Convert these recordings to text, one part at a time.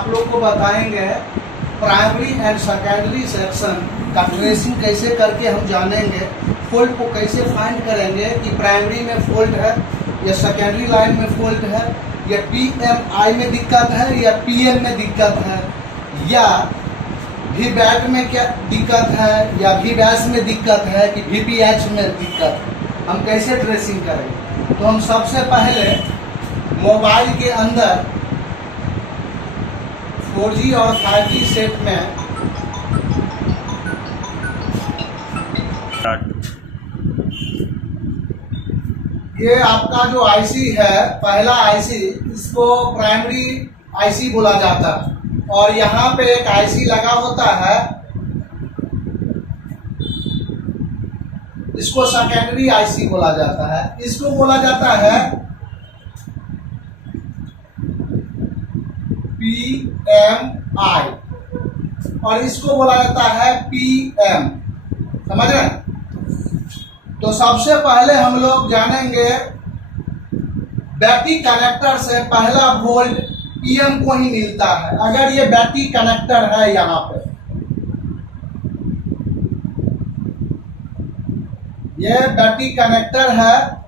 आप लोग को बताएंगे प्राइमरी एंड सेकेंडरी सेक्शन का ट्रेसिंग कैसे करके हम जानेंगे, फॉल्ट को कैसे फाइंड करेंगे कि प्राइमरी में फॉल्ट है या सेकेंडरी लाइन में फॉल्ट है या PMI में दिक्कत है या PM में दिक्कत है या VBAT में क्या दिक्कत है या VBAS में दिक्कत है कि VPH में दिक्कत है, हम कैसे ट्रेसिंग करेंगे। तो हम सबसे पहले मोबाइल के अंदर 4G और 5G सेट में ये आपका जो IC है, पहला IC, इसको प्राइमरी IC बोला जाता है और यहाँ पे एक IC लगा होता है, इसको सेकेंडरी IC बोला जाता है। इसको बोला जाता है PMI और इसको बोला जाता है PM। समझ रहे हैं? तो सबसे पहले हम लोग जानेंगे बैटरी कनेक्टर से पहला वोल्ट PM को ही मिलता है। अगर ये बैटरी कनेक्टर है, यहाँ पे ये बैटरी कनेक्टर है,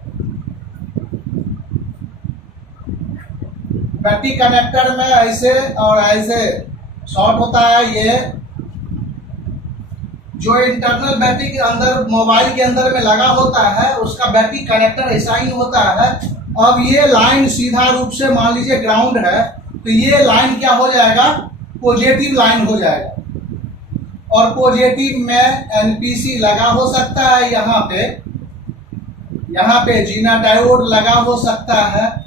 बैटरी कनेक्टर में ऐसे और ऐसे शॉर्ट होता है। ये जो इंटरनल बैटरी के अंदर मोबाइल के अंदर में लगा होता है उसका बैटरी कनेक्टर ऐसा ही होता है। अब ये लाइन सीधा रूप से मान लीजिए ग्राउंड है तो ये लाइन क्या हो जाएगा, पॉजिटिव लाइन हो जाएगा और पॉजिटिव में NPC लगा हो सकता है, यहाँ पे जीना डायोड लगा हो सकता है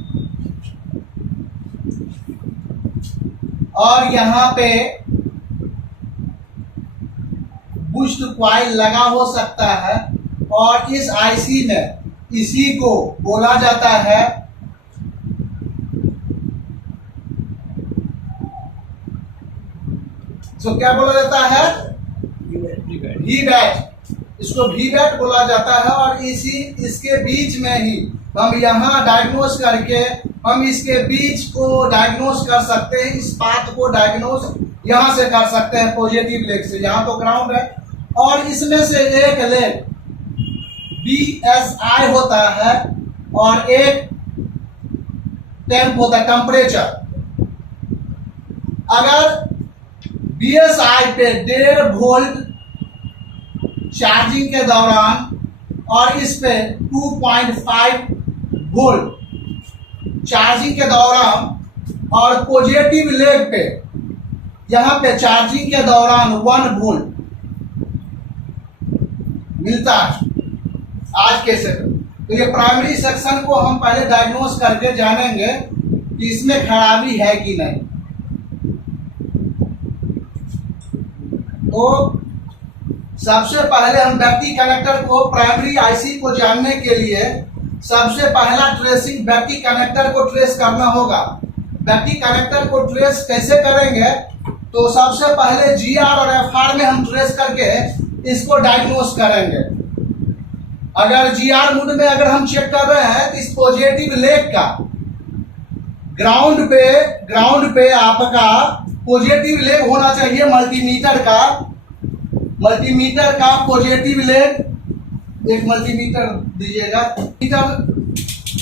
और यहाँ पे बूस्ट कॉइल लगा हो सकता है और इस IC में इसी को बोला जाता है तो क्या बोला जाता है, VBAT। इसको VBAT बोला जाता है और इसके बीच में ही हम यहाँ डायग्नोस करके हम इसके बीच को डायग्नोस कर सकते हैं। इस पाथ को डायग्नोस यहाँ से कर सकते हैं पॉजिटिव लेग से, यहाँ तो ग्राउंड है और इसमें से एक लेग BSI होता है और एक टेम्प होता है, टेम्परेचर। अगर BSI पे 1.5 वोल्ट चार्जिंग के दौरान और इस पे 2.5 वोल्ट चार्जिंग के दौरान और पॉजिटिव लेग पे यहाँ पे चार्जिंग के दौरान 1 वोल्ट मिलता है आज के सेक्शन। तो ये प्राइमरी सेक्शन को हम पहले डायग्नोस करके जानेंगे कि इसमें खराबी है कि नहीं। तो सबसे पहले हम बैटरी कनेक्टर को, प्राइमरी IC को जानने के लिए सबसे पहला ट्रेसिंग बैटरी कनेक्टर को ट्रेस करना होगा। बैटरी कनेक्टर को ट्रेस कैसे करेंगे, तो सबसे पहले GR और FR में हम ट्रेस करके इसको डायग्नोस करेंगे। अगर GR मोड में अगर हम चेक कर रहे हैं तो इस पॉजिटिव लेग का ग्राउंड पे आपका पॉजिटिव लेग होना चाहिए। मल्टीमीटर का पॉजिटिव लेग, एक मल्टीमीटर दीजिएगा, मीटर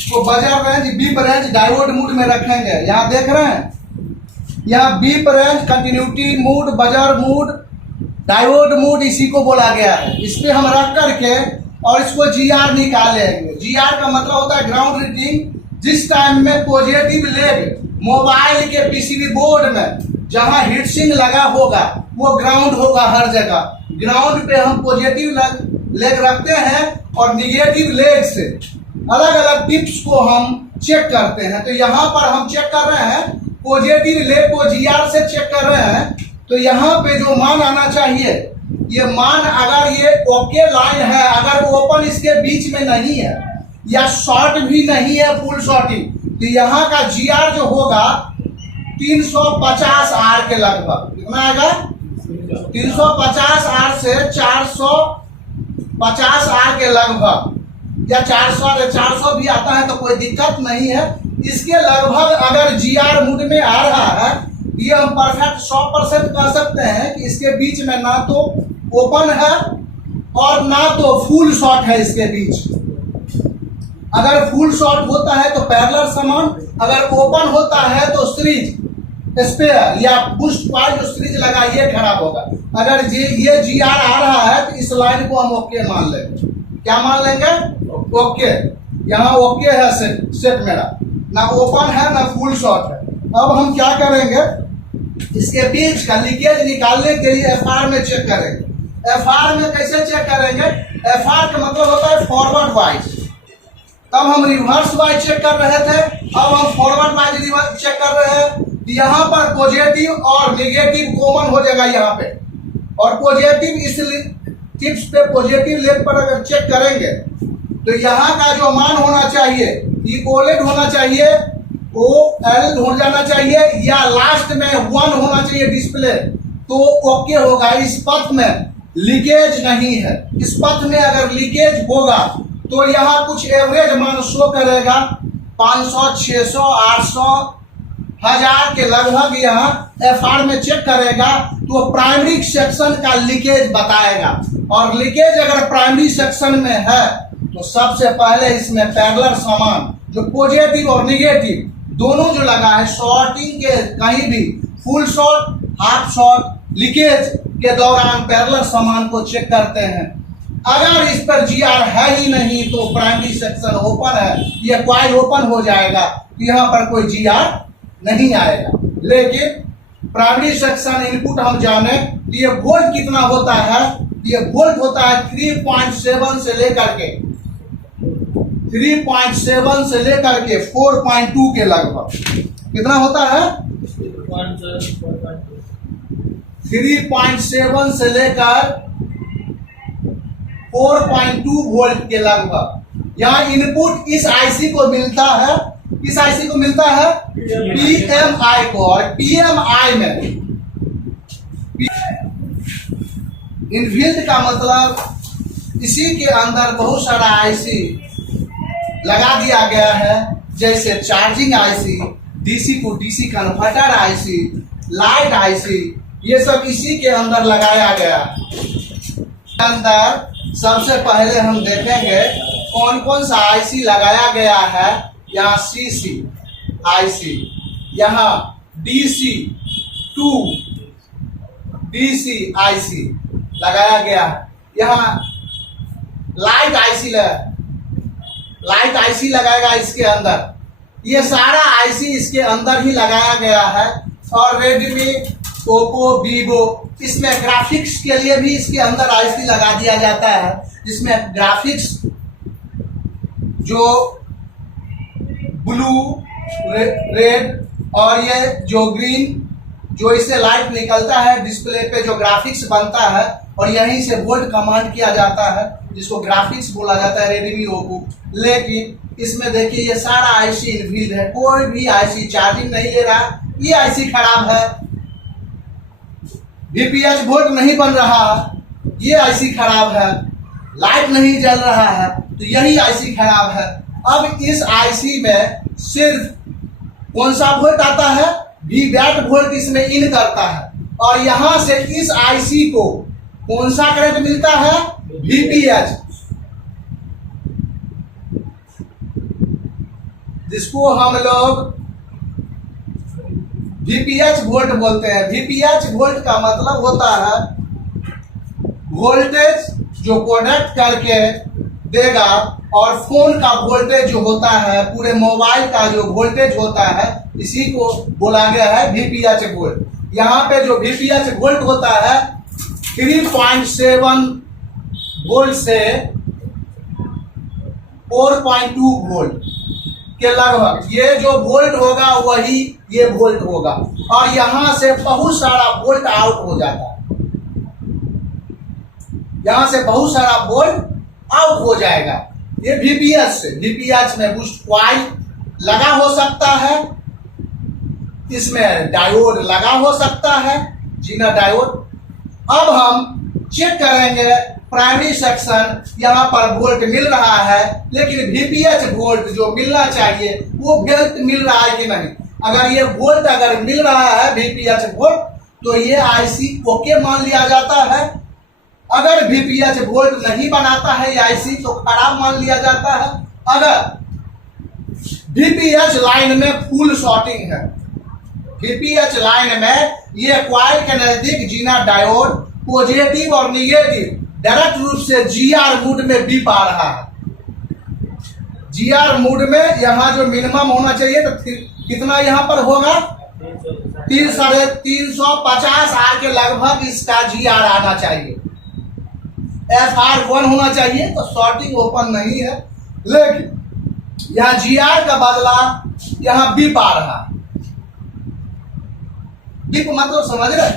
को buzzer range, beep range, diode mode में रखेंगे। यहाँ देख रहे हैं, यहाँ beep range, continuity mode, buzzer mode, diode mode इसी को बोला गया है। इस पे हम रख करके और इसको GR निकालेंगे। GR का मतलब होता है ग्राउंड रीडिंग। जिस टाइम में पॉजिटिव लेग मोबाइल के PCB बोर्ड में जहां हीटसिंक लगा होगा वो ग्राउंड होगा हर जगह। ग्राउंड पे हम पॉजिटिव लेग रखते हैं और निगेटिव लेग से अलग अलग टिप्स को हम चेक करते हैं। तो यहाँ पर हम चेक कर रहे हैं पॉजिटिव लेग को GR से चेक कर रहे हैं। तो यहाँ पे जो मान आना चाहिए, ये मान अगर ये ओके लाइन है, अगर ओपन इसके बीच में नहीं है या शॉर्ट भी नहीं है, फुल शॉर्टिंग, तो यहाँ का GR जो होगा 350 R के लगभग। कितना आएगा? 350 R से 450 R के लगभग, या 400 भी आता है तो कोई दिक्कत नहीं है। इसके लगभग अगर GR मोड में आ रहा है ये हम परफेक्ट 100% कह सकते हैं कि इसके बीच में ना तो ओपन है और ना तो फुल शॉर्ट है इसके बीच। अगर फुल शॉर्ट होता है तो पैरेलल समान, अगर ओपन होता है तो सीरीज स्पेयर या बूस्ट कॉइल जो सीरीज लगा ये खराब होगा। अगर ये GR आ रहा है तो इस लाइन को हम ओके मान लेंगे। क्या मान लेंगे? ओके। यहाँ ओके है सेट मेरा, ना ओपन है ना फुल शॉर्ट है। अब हम क्या करेंगे, इसके बीच का लीकेज निकालने के लिए FR में चेक करेंगे। FR में कैसे चेक करेंगे? FR का मतलब होता है फॉरवर्ड वाइज। तब हम रिवर्स वाइज चेक कर रहे थे, अब हम फॉरवर्ड वाइज चेक कर रहे हैं। यहाँ पर पॉजिटिव और नेगेटिव कॉमन हो जाएगा यहाँ पे, और पॉजिटिव इस टिप्स पे पॉजिटिव लेग पर अगर चेक करेंगे तो यहाँ का जो मान होना चाहिए इक्वलेंट होना चाहिए, OL हो जाना चाहिए, या लास्ट में 1 होना चाहिए डिस्प्ले, तो ओके होगा। इस पथ में लीकेज नहीं है। इस पथ में अगर लीकेज होगा तो यहाँ कुछ एवरेज मान शो करेगा 500, 600, 800, 1000 के लगभग। यहाँ FR में चेक करेगा तो प्राइमरी सेक्शन का लीकेज बताएगा, और लीकेज अगर प्राइमरी सेक्शन में है तो सबसे पहले इसमें पैरेलल समान जो पॉजिटिव और निगेटिव दोनों जो लगा है, शॉर्टिंग के कहीं भी full short, half short, leakage के दौरान पैरेलल समान को चेक करते हैं। अगर इस पर GR है ही नहीं तो प्राइमरी सेक्शन ओपन है, ये कॉइल ओपन हो जाएगा, यहाँ पर कोई GR नहीं आएगा। लेकिन प्राइमरी सेक्शन इनपुट हम जाने, ये वोल्ट कितना होता है? ये वोल्ट होता है 3.7 से लेकर के 4.2 के लगभग। कितना होता है? 3.7 से लेकर 4.2 वोल्ट के लगभग। यहाँ इनपुट इस IC को मिलता है, किस IC को मिलता है? PMI को। और PMI में इनफील्ड का मतलब इसी के अंदर बहुत सारा IC लगा दिया गया है, जैसे charging IC, DC to DC converter IC, light IC, ये सब इसी के अंदर लगाया गया। अंदर सबसे पहले हम देखेंगे कौन कौन सा IC लगाया गया है। यहाँ CC IC, यहाँ DC टू DC IC लगाया गया है। यहाँ लाइट IC लगाएगा इसके अंदर। ये सारा IC इसके अंदर ही लगाया गया है। और रेडमी, ओप्पो, वीवो, इसमें ग्राफिक्स के लिए भी इसके अंदर IC लगा दिया जाता है, जिसमें ग्राफिक्स जो ब्लू, रेड और ये जो ग्रीन, जो इससे लाइट निकलता है डिस्प्ले पे, जो ग्राफिक्स बनता है और यहीं से वोल्ट कमांड किया जाता है, जिसको ग्राफिक्स बोला जाता है रेडमी, ओप्पो। लेकिन इसमें देखिए ये सारा IC इनबिल्ट है, कोई भी IC चार्जिंग नहीं ले रहा, ये IC खराब है। VPH वोल्ट नहीं बन रहा, ये IC खराब है। लाइट नहीं जल रहा है तो यही IC खराब है। अब इस IC में सिर्फ कौन सा वोल्ट आता है? VWAT वोल्ट इसमें इन करता है, और यहां से इस IC को कौन सा करंट मिलता है? VPH, जिसको हम लोग VPH वोल्ट बोलते हैं। VPH वोल्ट का मतलब होता है वोल्टेज जो प्रोडक्ट करके देगा, और फोन का वोल्टेज जो होता है, पूरे मोबाइल का जो वोल्टेज होता है, इसी को बोला गया है VPH वोल्ट। यहाँ पे जो VPH वोल्ट होता है 3.7 वोल्ट से 4.2 वोल्ट के लगभग, ये जो वोल्ट होगा वही ये वोल्ट होगा, और यहां से बहुत सारा वोल्ट आउट हो जाता है। यहां से बहुत सारा वोल्ट आउट हो जाएगा ये VPH से। VPH में बूस्ट कॉइल लगा हो सकता है, इसमें डायोड लगा हो सकता है, जीना डायोड। अब हम चेक करेंगे प्राइमरी सेक्शन, यहाँ पर वोल्ट मिल रहा है, लेकिन VPH वोल्ट जो मिलना चाहिए वो वोल्ट मिल रहा है कि नहीं। अगर ये वोल्ट अगर मिल रहा है वीपीएच वोल्ट, तो ये आईसी ओके मान लिया जाता है। अगर वीपीएच वोल्ट नहीं बनाता है ये आईसी, तो खराब मान लिया जाता है। अगर वीपीएच लाइन में फुल शॉर्टिंग है, वीपीएच लाइन में ये क्वाइल के नजदीक जीना डायोड पॉजिटिव और निगेटिव डायरेक्ट रूप से जीआर मूड में बीप आ रहा है। जीआर मूड में यहाँ जो मिनिमम होना चाहिए, तो कितना यहाँ पर होगा 350 आर के लगभग इसका जीआर आना चाहिए। FR1 होना चाहिए, तो शॉर्टिंग ओपन नहीं है। लेकिन यहाँ जीआर का बदला यहाँ बीप आ रहा है। बीप मतलब समझ रहे,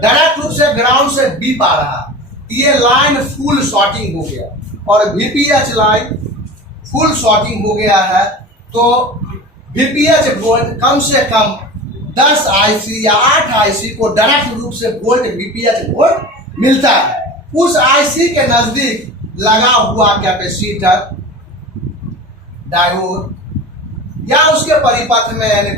डायरेक्ट रूप से ग्राउंड से बीप आ रहा है। ये लाइन फुल शॉर्टिंग हो गया और वीपीएच लाइन फुल शॉर्टिंग हो गया है, तो वीपीएच वोल्ट कम से कम 10 आईसी या 8 आईसी को डायरेक्ट रूप से वोल्ट वीपीएच वोल्ट मिलता है। उस आईसी के नजदीक लगा हुआ कैपेसिटर, डायोड या उसके परिपथ में यानी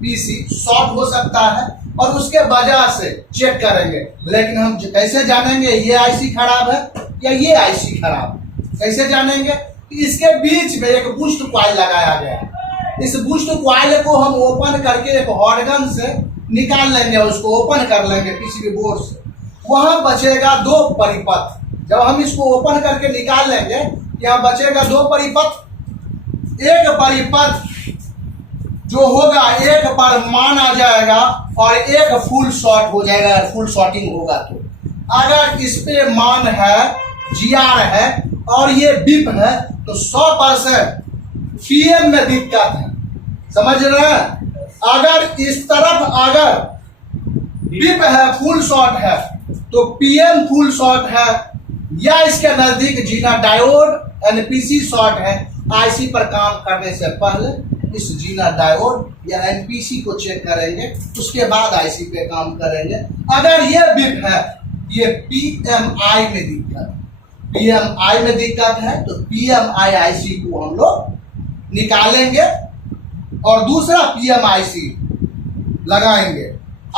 पीसी शॉर्ट हो सकता है, और उसके वजह से चेक करेंगे। लेकिन हम कैसे जानेंगे ये आईसी खराब है या ये आईसी खराब है? कैसे जानेंगे? इसके बीच में एक बूस्ट कॉइल लगाया गया है। इस बूस्ट कॉइल को हम ओपन करके एक हॉट गन से निकाल लेंगे, उसको ओपन कर लेंगे पीसीबी बोर्ड से। वहां बचेगा 2 परिपथ। जब हम इसको ओपन करके निकाल लेंगे, यहाँ बचेगा 2 परिपथ। एक परिपथ जो होगा एक पर मान आ जाएगा और एक फुल शॉर्ट हो जाएगा। फुल शॉर्टिंग होगा तो अगर इस पे मान है, जीआर है और ये बीप है, तो 100% पीएम में दिक्कत है। समझ रहे हैं? अगर इस तरफ अगर बीप है, फुल शॉर्ट है, तो पीएम फुल शॉर्ट है, या इसके नजदीक जीना डायोड एनपीसी शॉर्ट है। आईसी पर काम करने से पहले इस जीना डायोड या एनपीसी को चेक करेंगे, उसके बाद आईसी पे काम करेंगे। अगर ये बीप है, ये पीएमआई में दिक्कत है, तो पीएमआई आईसी को हम लोग निकालेंगे और दूसरा पीएमआईसी लगाएंगे।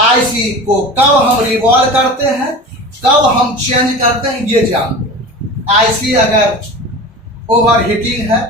आईसी को कब हम रिवॉल्व करते हैं, कब हम चेंज करते हैं, ये जानते हैं। आईसी अगर ओवर हीटिंग है,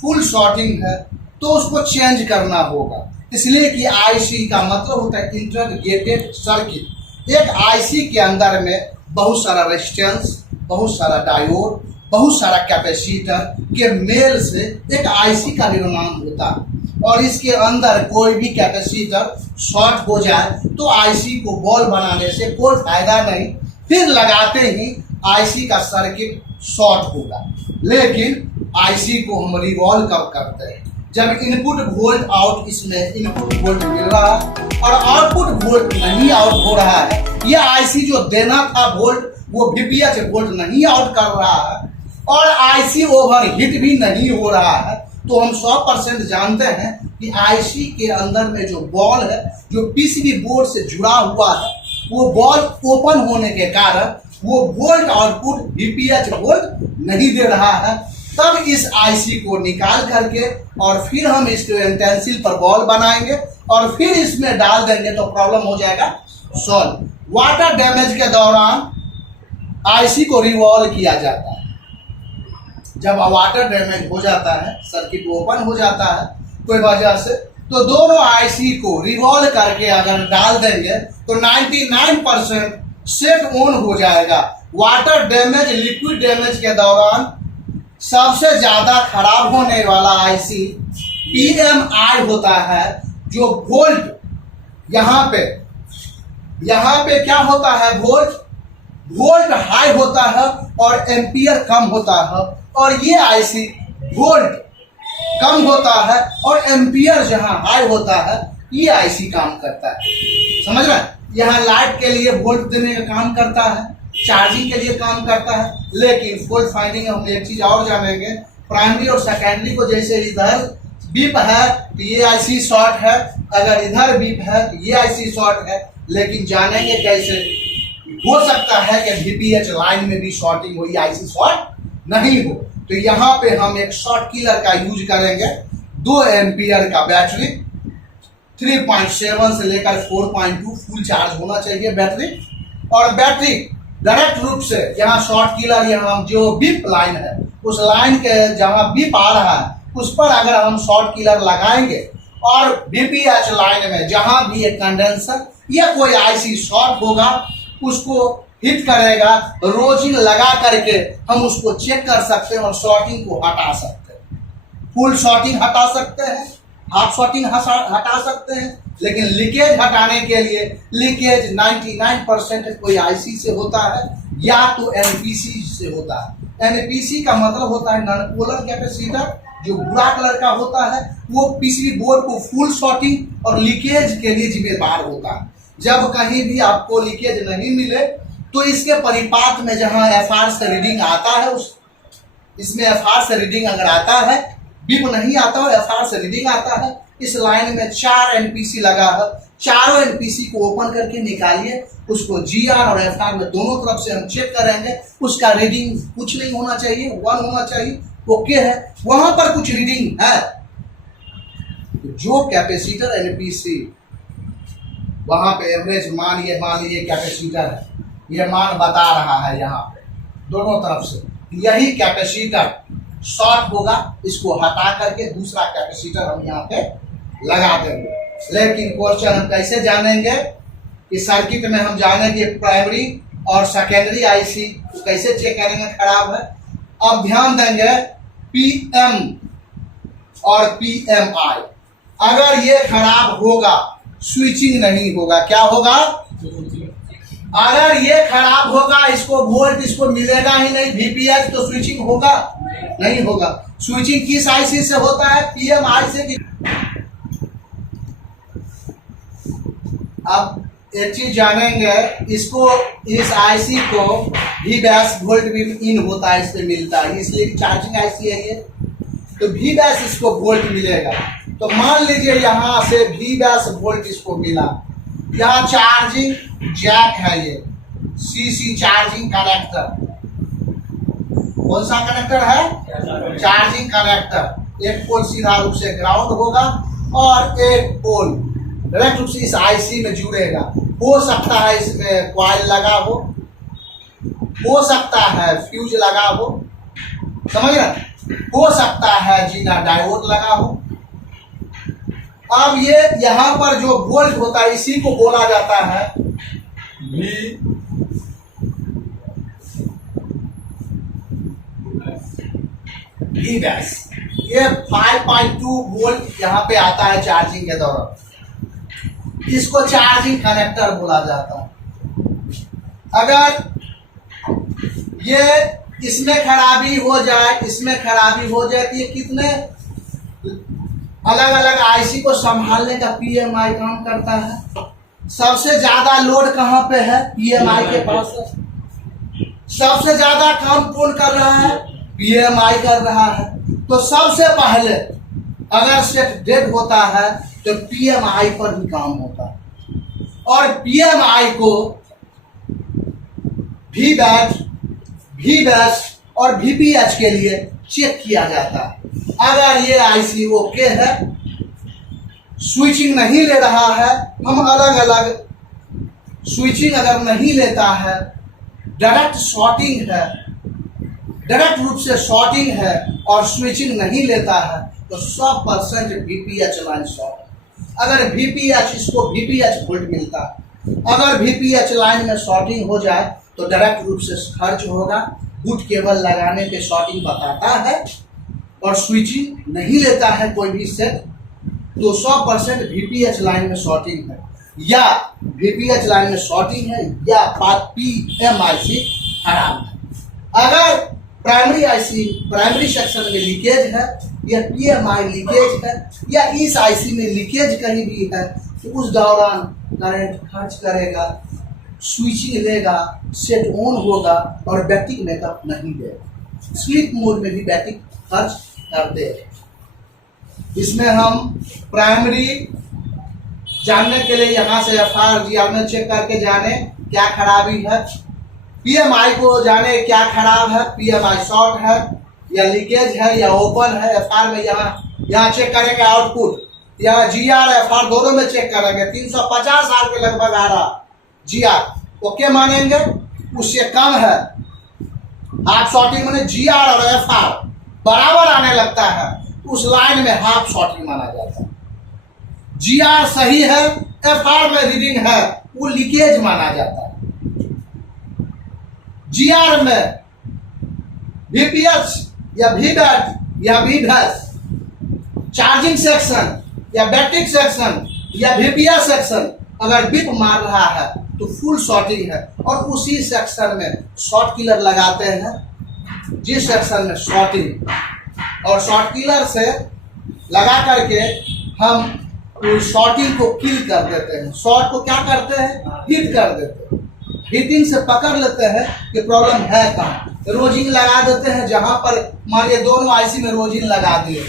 फुल शॉर्टिंग है, तो उसको चेंज करना होगा। इसलिए कि आईसी का मतलब होता है इंटीग्रेटेड सर्किट। एक आईसी के अंदर में बहुत सारा रेजिस्टेंस, बहुत सारा डायोड, बहुत सारा कैपेसिटर के मेल से एक आईसी का निर्माण होता है। और इसके अंदर कोई भी कैपेसिटर शॉर्ट हो जाए तो आईसी को बॉल बनाने से कोई फायदा नहीं, फिर लगाते ही आईसी का सर्किट शॉर्ट होगा। लेकिन आईसी को हम रिवॉल्व कब करते हैं? जब इनपुट वोल्ट आउट, इसमें इनपुट वोल्ट मिल रहा है और आउटपुट वोल्ट नहीं आउट हो रहा है। यह आईसी जो देना था वोल्ट, वो वीपीएच वोल्ट नहीं आउट कर रहा है और आईसी ओवर हीट भी नहीं हो रहा है, तो हम 100% जानते हैं कि आईसी के अंदर में जो बॉल है, जो पीसीबी बोर्ड से जुड़ा हुआ है, वो बॉल ओपन होने के कारण वो वोल्ट आउटपुट वीपीएच वोल्ट नहीं दे रहा है। तब इस आईसी को निकाल करके और फिर हम इसको इंटेंसिल पर बॉल बनाएंगे और फिर इसमें डाल देंगे, तो प्रॉब्लम हो जाएगा सॉल्व। वाटर डैमेज के दौरान आईसी को रिवॉल्व किया जाता है। जब वाटर डैमेज हो जाता है, सर्किट ओपन हो जाता है कोई वजह से, तो दोनों आईसी को रिवॉल्व करके अगर डाल देंगे तो 99% सेट ऑन हो जाएगा। वाटर डैमेज, लिक्विड डैमेज के दौरान सबसे ज्यादा खराब होने वाला आईसी पीएमआई होता है, जो वोल्ट यहाँ पे क्या होता है, वोल्ट हाई होता है और एम्पियर कम होता है। और ये आईसी वोल्ट कम होता है और एम्पियर जहां हाई होता है, ये आईसी काम करता है। समझ रहे हैं? यहाँ लाइट के लिए वोल्ट देने का काम करता है, चार्जिंग के लिए काम करता है। लेकिन फॉल्ट फाइंडिंग में हम एक चीज और जानेंगे, प्राइमरी और सेकेंडरी को। जैसे इधर बीप है तो ये आईसी शॉर्ट है, अगर इधर बीप है तो ये आईसी शॉर्ट है। लेकिन जानेंगे कैसे? हो सकता है कि वीपीएच लाइन में भी शॉर्टिंग हुई, आईसी शॉर्ट नहीं हो, तो यहाँ पे हम एक शॉर्ट किलर का यूज करेंगे। 2 एम्पियर का बैटरी, 3.7 से लेकर 4.2 फुल चार्ज होना चाहिए बैटरी। और बैटरी डायरेक्ट रूप से यहाँ शॉर्ट किलर, यहाँ जो बीप लाइन है उस लाइन के जहाँ बीप आ रहा है उस पर अगर हम शॉर्ट किलर लगाएंगे और बीपीएच लाइन में जहां भी एक कंडेंसर या कोई आईसी शॉर्ट होगा उसको हिट करेगा, रोजिंग लगा करके हम उसको चेक कर सकते हैं और शॉर्टिंग को हटा सकते हैं। फुल शॉर्टिंग हटा सकते हैं, हाफ शॉर्टिंग हटा सकते हैं, लेकिन लीकेज हटाने के लिए लीकेज 99% कोई आईसी से होता है या तो एनपीसी से होता है। एनपीसी का मतलब होता है नॉन पोलर कैपेसिटर, जो भूरा कलर का होता है वो पीसीबी बोर्ड को फुल शॉर्टिंग और लीकेज के लिए जिम्मेदार होता है। जब कहीं भी आपको लीकेज नहीं मिले तो इसके परिपात में जहां एफआर से रीडिंग आता है इसमें एफआर से रीडिंग अगर आता है, बीप नहीं आता है, एफआर से रीडिंग आता है, इस लाइन में 4 एनपीसी लगा है, चारों एनपीसी को ओपन करके निकालिए, उसको जीआर और एफआर में दोनों तरफ से हम चेक करेंगे, उसका रीडिंग कुछ नहीं होना चाहिए, 1 होना चाहिए, ओके है। वहां पर कुछ रीडिंग है, जो कैपेसिटर एनपीसी वहां पे एवरेज मान लीजिए कैपेसिटर है, ये मान बता रहा है यहाँ पे दोनों तरफ से, यही कैपेसिटर शॉर्ट होगा, इसको हटा करके दूसरा कैपेसिटर हम यहाँ पे लगा देंगे। लेकिन क्वेश्चन हम कैसे जानेंगे, इस सर्किट में हम जानेंगे प्राइमरी और सेकेंडरी आईसी को कैसे चेक करेंगे खराब है। अब ध्यान देंगे पीएम और पीएमआई, अगर ये खराब होगा स्विचिंग नहीं होगा, क्या होगा, अगर ये खराब होगा इसको वोल्ट इसको मिलेगा ही नहीं, वीपीएच तो स्विचिंग होगा नहीं होगा। स्विचिंग किस आईसी से होता है, पीएमआई से। अब एक चीज जानेंगे, इसको इस आईसी को भी बैस वोल्ट भी इन होता है, इससे मिलता है, इसलिए चार्जिंग आईसी है ये, तो भी बैस इसको वोल्ट मिलेगा। तो मान लीजिए यहाँ से भी बैस वोल्ट इसको मिला, यहाँ चार्जिंग जैक है, ये सीसी चार्जिंग कनेक्टर, कौन सा कनेक्टर है, चार्जिंग कनेक्टर। एक पोल सीधा रूप से ग्राउंड होगा और एक पोल डायरेक्ट रूप से इस आईसी में जुड़ेगा। हो सकता है इसमें कॉइल लगा हो सकता है फ्यूज लगा हो, समझ रहे, हो सकता है जीना डायोड लगा हो। अब ये यहाँ पर जो वोल्ट होता है इसी को बोला जाता है वी बैस। ये 5.2 वोल्ट यहाँ पे आता है चार्जिंग के दौरान, इसको चार्जिंग कनेक्टर बोला जाता है। अगर ये इसमें खराबी हो जाए, इसमें खराबी हो जाती है, कितने अलग अलग आईसी को संभालने का पीएमआई काम करता है। सबसे ज्यादा लोड कहाँ पे है, पीएमआई के पास है। सबसे ज्यादा काम कौन कर रहा है, पीएमआई कर रहा है। तो सबसे पहले अगर सेट डेड होता है तो पीएमआई पर भी काम होता है, और पीएमआई को वी बैस और वीपीएच के लिए चेक किया जाता है। अगर ये आईसी ओके है, स्विचिंग नहीं ले रहा है, हम अलग अलग स्विचिंग अगर नहीं लेता है, डायरेक्ट शॉर्टिंग है, डायरेक्ट रूप से शॉर्टिंग है और स्विचिंग नहीं लेता है, तो 100% वीपीएच लाइन शॉर्ट। अगर वीपीएच इसको वीपीएच वोल्ट मिलता है, अगर वीपीएच लाइन में शॉर्टिंग हो जाए तो डायरेक्ट रूप से खर्च होगा, बूट केबल लगाने पे शॉर्टिंग बताता है और स्विचिंग नहीं लेता है कोई भी सेट, तो 100% वीपीएच लाइन में शॉर्टिंग है, या वीपीएच लाइन में शॉर्टिंग है, या पीएमआईसी खराब है। अगर प्राइमरी आईसी प्राइमरी सेक्शन में लीकेज है, या पीएमआई लीकेज है, या इस आईसी में लीकेज कहीं भी है, तो उस दौरान करंट खर्च करेगा, स्विचिंग लेगा, सेट ऑन होगा और बैटरी बैकअप नहीं देगा। स्लीप मोड में भी बैटरी खर्च करते हैं। इसमें हम प्राइमरी जानने के लिए यहाँ से एफआर जीआर में चेक करके जाने क्या खराबी है, पीएमआई को जाने क्या खराब है, पीएमआई शॉर्ट है या लीकेज है या ओपन है। एफआर में यहाँ चेक करेंगे आउटपुट, या GR-FR दोनों में चेक करेंगे 350 आर के लगभग आ रहा GR, ओके मानेंगे। उससे कम है हाफ शॉर्टिंग माने GR और FR बराबर आने लगता है, उस लाइन में हाफ शॉर्टिंग माना जाता है। GR सही है, FR में रीडिंग है, वो लीकेज माना जाता है। GR में VPH या VBAT या VBAS, चार्जिंग सेक्शन या बैटरी सेक्शन या VPS सेक्शन अगर बिप मार रहा है तो फुल शॉर्टिंग है, और उसी सेक्शन में शॉर्ट किलर लगाते हैं। जिस सेक्शन में शॉर्टिंग और शॉर्ट किलर से लगा करके हम उस शॉर्टिंग को किल कर देते हैं। शॉर्ट को क्या करते हैं, हिट कर देते हैं। हिटिंग से पकड़ लेते हैं कि प्रॉब्लम है कहाँ, रोजिंग लगा देते हैं। जहां पर मान लिया दोनों आईसी में रोजिंग लगा दिए,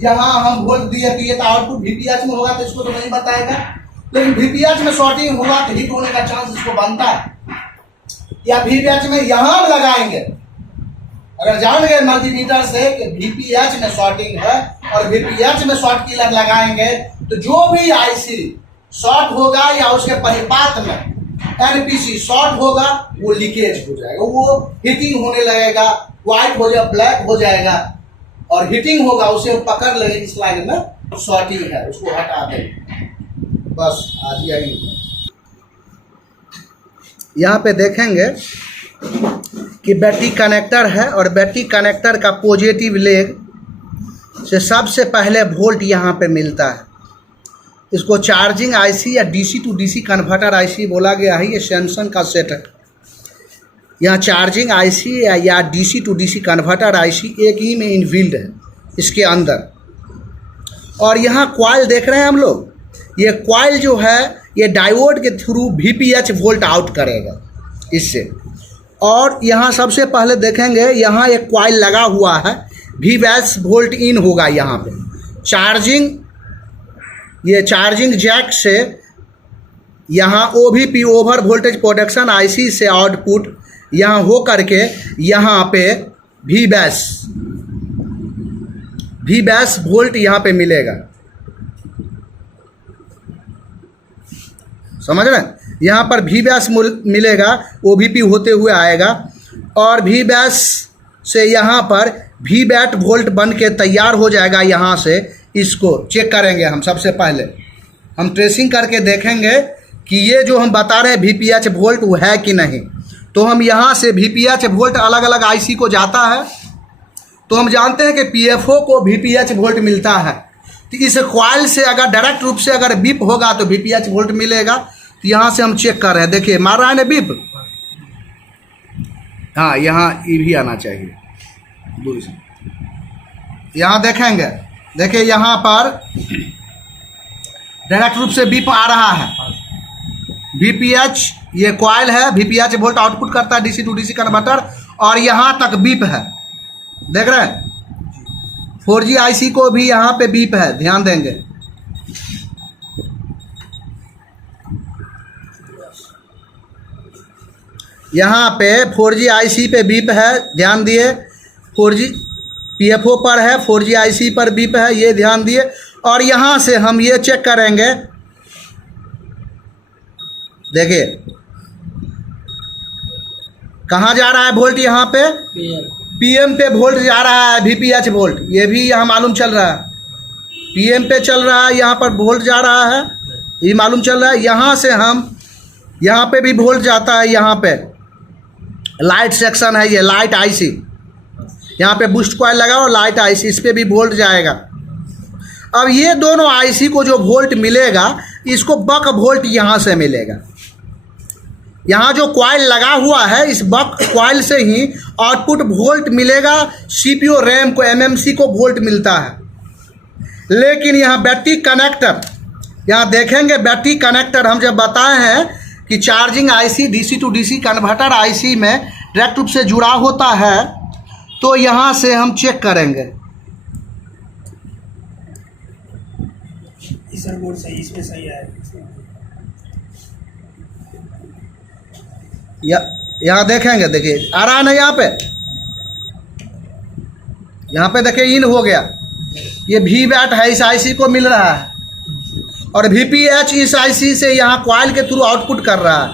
यहाँ हम वोल्ट दिए कि ये तो आउटपुट VPH में होगा तो इसको तो नहीं बताएगा, लेकिन VPH में शॉर्टिंग हुआ तो हिट होने का चांस इसको बनता है। या VPH में यहाँ लगाएंगे, अगर जान गए मल्टीमीटर से कि VPH में शॉर्टिंग है और VPH में शॉर्ट किलर लगाएंगे तो जो भी आईसी शॉर्ट होगा या उसके परिपात में NPC शॉर्ट होगा वो लीकेज हो जाएगा, वो हिटिंग होने लगेगा, व्हाइट हो जाएगा, ब्लैक हो जाएगा, और हिटिंग होगा उसे पकड़ लेंगे इस लाइन में शॉर्टिंग है, उसको हटा देंगे। बस आज यही। यहाँ पे देखेंगे कि बैटरी कनेक्टर है और बैटरी कनेक्टर का पॉजिटिव लेग से सबसे पहले वोल्ट यहाँ पे मिलता है। इसको चार्जिंग आईसी या DC to DC converter IC बोला गया है। ये सैमसंग का सेट है। यहाँ चार्जिंग आईसी या DC to DC converter IC एक ही में इनबिल्ड है इसके अंदर। और यहाँ कॉइल देख रहे हैं हम लोग, ये कॉइल जो है ये डायोड के थ्रू VPH वोल्ट आउट करेगा इससे। और यहाँ सबसे पहले देखेंगे यहाँ एक कॉइल लगा हुआ है, VBAS वोल्ट इन होगा यहाँ पे। चार्जिंग, ये चार्जिंग जैक से यहाँ OVP over voltage production IC से आउटपुट यहाँ हो करके यहाँ पे VBAS वोल्ट यहाँ पे मिलेगा, समझ रहे हैं। यहाँ पर VBAS मिलेगा, OVP होते हुए आएगा, और VBAS से यहाँ पर VBAT वोल्ट बन के तैयार हो जाएगा। यहाँ से इसको चेक करेंगे हम, सबसे पहले हम ट्रेसिंग करके देखेंगे कि ये जो हम बता रहे हैं VPH वोल्ट वो है कि नहीं। तो हम यहाँ से VPH वोल्ट अलग अलग आईसी को जाता है, तो हम जानते हैं कि PFO को VPH वोल्ट मिलता है। तो इस कॉइल से अगर डायरेक्ट रूप से अगर बिप होगा तो VPH वोल्ट मिलेगा। तो यहाँ से हम चेक कर रहे हैं, देखिए मार रहा है ना बिप, हाँ यहाँ ये भी आना चाहिए दूर से। यहाँ देखेंगे, देखिए यहाँ पर डायरेक्ट रूप से बिप आ रहा है। VPH ये कॉइल है, VPH वोल्ट आउटपुट करता है डीसी टू डीसी कन्वर्टर, और यहाँ तक बिप है, देख रहे हैं। 4G आईसी को भी यहाँ पे बीप है, ध्यान देंगे। यहाँ पे 4G आईसी पे बीप है, ध्यान दिए। 4G PFO पर है, 4G आईसी पर बीप है, ये ध्यान दिए। और यहाँ से हम ये चेक करेंगे, देखिए कहाँ जा रहा है वोल्ट, यहाँ पे PM पे वोल्ट जा रहा है, VPH वोल्ट, ये भी यहाँ मालूम चल रहा है। PM पे चल रहा है, यहाँ पर वोल्ट जा रहा है, ये मालूम चल रहा है। यहाँ से हम यहाँ पे भी वोल्ट जाता है, यहाँ पे लाइट सेक्शन है, ये लाइट आईसी, यहाँ पे बूस्ट कॉइल लगा और लाइट आईसी, इस पर भी वोल्ट जाएगा। अब ये दोनों आईसी को जो वोल्ट मिलेगा इसको बक वोल्ट यहाँ से मिलेगा। यहाँ जो कॉइल लगा हुआ है इस बक कॉइल से ही आउटपुट वोल्ट मिलेगा। CPU रैम को MMC को वोल्ट मिलता है। लेकिन यहाँ बैटरी कनेक्टर, यहाँ देखेंगे बैटरी कनेक्टर हम जब बताए हैं कि charging IC DC to DC converter IC में डायरेक्ट रूप से जुड़ा होता है, तो यहाँ से हम चेक करेंगे। सर बोर्ड सही, इसमें सही है। यहाँ देखेंगे, देखिए आ रहा है ना, यहाँ पे देखिए इन हो गया, ये VBAT है, इस आईसी को मिल रहा है। और VPH इस IC से यहाँ कॉइल के थ्रू आउटपुट कर रहा है।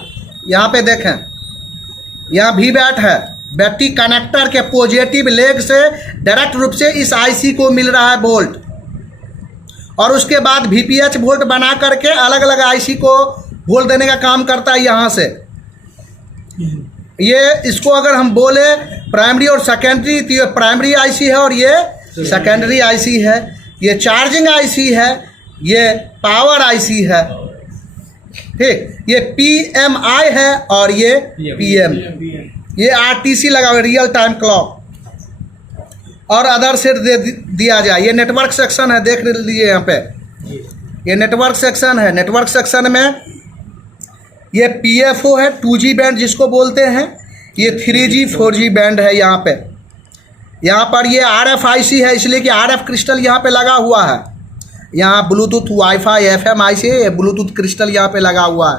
यहाँ पे देखें, यहाँ VBAT है, बैटरी कनेक्टर के पॉजिटिव लेग से डायरेक्ट रूप से इस IC को मिल रहा है वोल्ट, और उसके बाद VPH वोल्ट बना करके अलग अलग IC को वोल्ट देने का काम करता है। यहाँ से ये इसको अगर हम बोले प्राइमरी और सेकेंडरी, तो ये प्राइमरी IC है और ये सेकेंडरी IC है। ये चार्जिंग IC है, ये पावर IC है, ठीक। ये PMI है और ये PM। ये RTC लगा हुआ, रियल टाइम क्लॉक, और अदर सेट दे दिया जाए। ये नेटवर्क सेक्शन है, देख लीजिए यहाँ पे, ये नेटवर्क सेक्शन है। नेटवर्क सेक्शन में ये PFO है, 2G बैंड जिसको बोलते हैं, ये 3G 4G बैंड है। यहाँ पे यहाँ पर ये RFIC है, इसलिए कि RF क्रिस्टल यहाँ पे लगा हुआ है। यहाँ Bluetooth, wifi, FM IC, Bluetooth crystal यहाँ पे लगा हुआ है।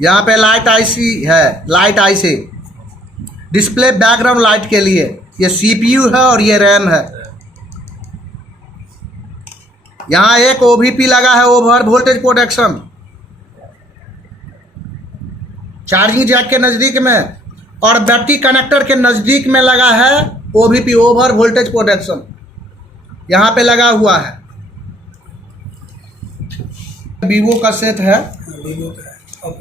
यहाँ पे लाइट IC है, light IC display background light के लिए। ये CPU है और ये RAM है। यहाँ एक OVP लगा है, over voltage protection, charging jack के नज़दीक में, और बैटरी कनेक्टर के नज़दीक में लगा है OVP, ओवर वोल्टेज प्रोटेक्शन, यहाँ पे लगा हुआ है। वीवो का सेट है।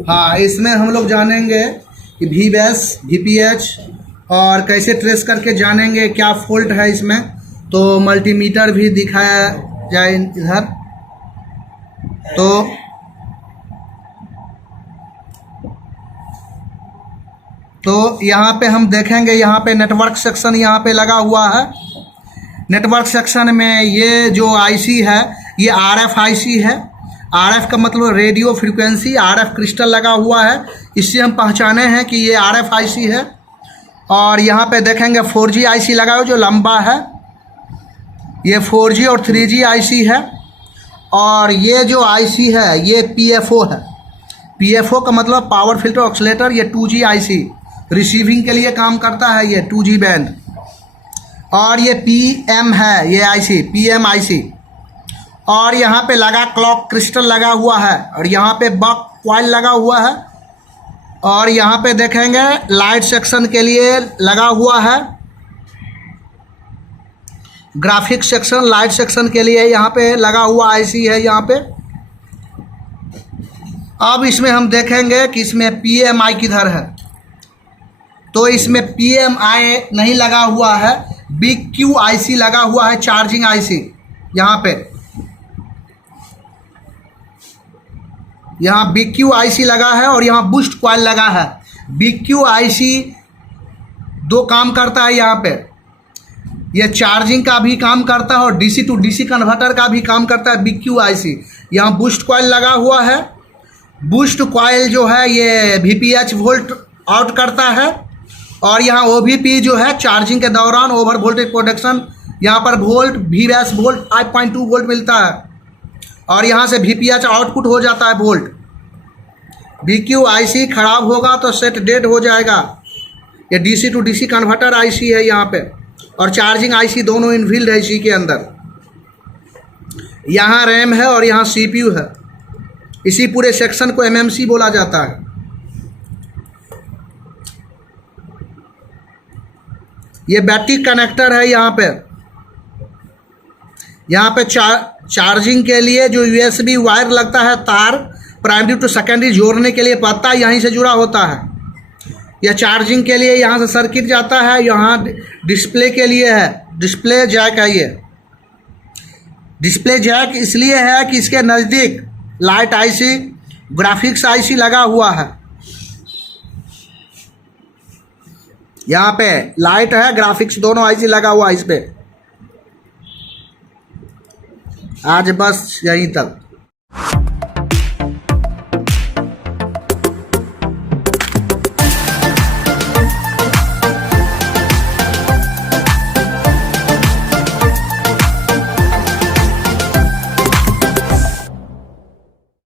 हाँ, इसमें हम लोग जानेंगे कि VBAS, VPH और कैसे ट्रेस करके जानेंगे क्या फॉल्ट है इसमें। तो मल्टीमीटर भी दिखाया जाए इधर। तो यहाँ पे हम देखेंगे, यहाँ पे नेटवर्क सेक्शन यहाँ पे लगा हुआ है। नेटवर्क सेक्शन में ये जो IC है ये RFIC है। RF का मतलब रेडियो फ्रीक्वेंसी, RF क्रिस्टल लगा हुआ है, इससे हम पहचाने हैं कि ये RFIC है। और यहाँ पे देखेंगे 4G IC लगा हुआ जो लंबा है, ये 4G और 3G IC है। और ये जो IC है ये PFO है। PFO का मतलब पावर फिल्टर ऑक्सीलेटर, ये 2G IC रिसीविंग के लिए काम करता है, ये 2G बैंड। और ये PM है, ये IC PM IC। और यहाँ पे लगा क्लॉक क्रिस्टल लगा हुआ है, और यहाँ पे बक कॉइल लगा हुआ है। और यहाँ पे देखेंगे लाइट सेक्शन के लिए लगा हुआ है, ग्राफिक सेक्शन, लाइट सेक्शन के लिए यहाँ पे लगा हुआ IC है यहाँ पे। अब इसमें हम देखेंगे कि इसमें PMI किधर है। तो इसमें PMI नहीं लगा हुआ है, BQ IC लगा हुआ है, चार्जिंग IC। यहाँ पे यहाँ BQ IC लगा है और यहाँ बूस्ट कॉइल लगा है। BQ IC दो काम करता है यहाँ पे, ये चार्जिंग का भी काम करता है और DC टू DC कन्वर्टर का भी काम करता है BQ IC। यहाँ बूस्ट कॉइल लगा हुआ है। बूस्ट कॉइल जो है ये VPH वोल्ट आउट करता है, और यहाँ OVP जो है चार्जिंग के दौरान ओवर वोल्टेज प्रोटेक्शन, यहाँ पर वोल्ट VBAS वोल्ट 5.2 वोल्ट मिलता है, और यहाँ से VPH आउटपुट हो जाता है वोल्ट। BQ IC खराब होगा तो सेट डेड हो जाएगा। ये DC to DC converter IC है यहाँ पे, और चार्जिंग IC दोनों इनबिल्ट है इसी के अंदर। यहाँ RAM है और यहाँ CPU है। इसी पूरे सेक्शन को MMC बोला जाता है। ये बैटरी कनेक्टर है यहाँ पे। यहाँ पे चार्जिंग के लिए जो USB वायर लगता है, तार प्राइमरी टू सेकेंडरी जोड़ने के लिए पत्ता यहीं से जुड़ा होता है। यह चार्जिंग के लिए यहाँ से सर्किट जाता है, यहाँ डिस्प्ले के लिए है, डिस्प्ले जैक है। ये डिस्प्ले जैक इसलिए है कि इसके नज़दीक लाइट IC, ग्राफिक्स IC लगा हुआ है। यहाँ पे लाइट है, ग्राफिक्स दोनों IC लगा हुआ है इस पे। आज बस यहीं तक।